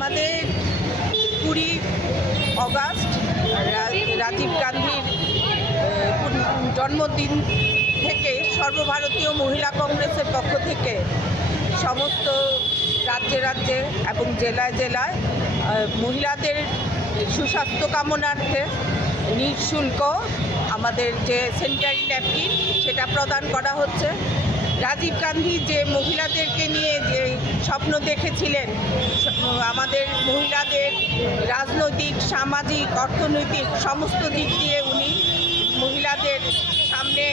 আমাদের কুড়ি অগাস্ট রাজীব গান্ধীর জন্মদিন থেকে সর্বভারতীয় মহিলা কংগ্রেসের পক্ষ থেকে সমস্ত রাজ্যে রাজ্যে এবং জেলায় জেলায় মহিলাদের সুস্বাস্থ্য কামনার্থে নিঃশুল্ক আমাদের যে সেন্টারি ন্যাপকিন সেটা প্রদান করা হচ্ছে রাজীব গান্ধী যে মহিলাদেরকে নিয়ে যে স্বপ্ন দেখেছিলেন আমাদের মহিলাদের রাজনৈতিক সামাজিক অর্থনৈতিক সমস্ত দিক দিয়ে উনি মহিলাদের সামনে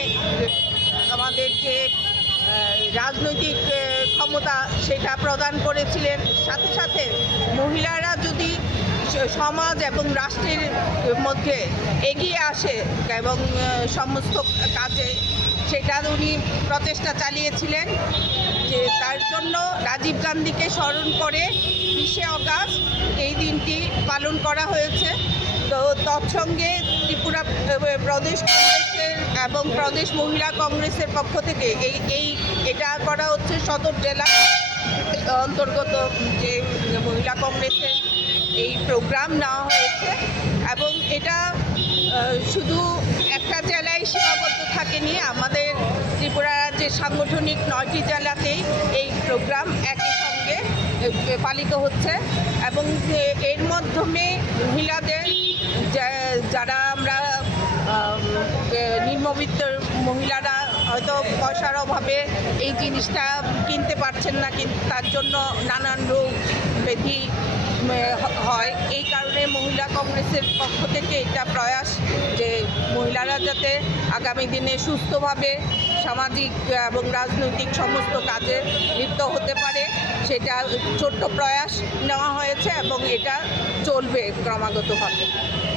আমাদের যে রাজনৈতিক ক্ষমতা সেটা প্রদান করেছিলেন সাথে সাথে মহিলারা যদি সমাজ এবং রাষ্ট্রের মধ্যে এগিয়ে আসে এবং সমস্ত কাজে সেটা উনি প্রচেষ্টা চালিয়েছিলেন যে তার জন্য রাজীব গান্ধীকে স্মরণ করে বিশে অগাস্ট এই দিনটি পালন করা হয়েছে তো তৎসঙ্গে ত্রিপুরা প্রদেশ কংগ্রেসের এবং প্রদেশ মহিলা কংগ্রেসের পক্ষ থেকে এই এই এটা করা হচ্ছে সদর জেলা অন্তর্গত যে মহিলা কংগ্রেসের এই প্রোগ্রাম নেওয়া হয়েছে এবং এটা শুধু একটা জেলা শিক্ষাকে নিয়ে আমাদের ত্রিপুরা রাজ্যের সাংগঠনিক নয়টি জেলাতেই এই প্রোগ্রাম একই সঙ্গে পালিত হচ্ছে এবং এর মাধ্যমে মহিলাদের যারা আমরা নিম্নবিত্ত মহিলারা হয়তো পয়সার অভাবে এই জিনিসটা কিনতে পারছেন না কিন্তু তার জন্য নানান রোগ ব্যাধি হয় এই কারণে মহিলা কংগ্রেসের পক্ষ থেকে এটা প্রয়াস মহিলারা যাতে আগামী দিনে সুস্থভাবে সামাজিক এবং রাজনৈতিক সমস্ত কাজে লিপ্ত হতে পারে সেটা ছোট্ট প্রয়াস নেওয়া হয়েছে এবং এটা চলবে ক্রমাগতভাবে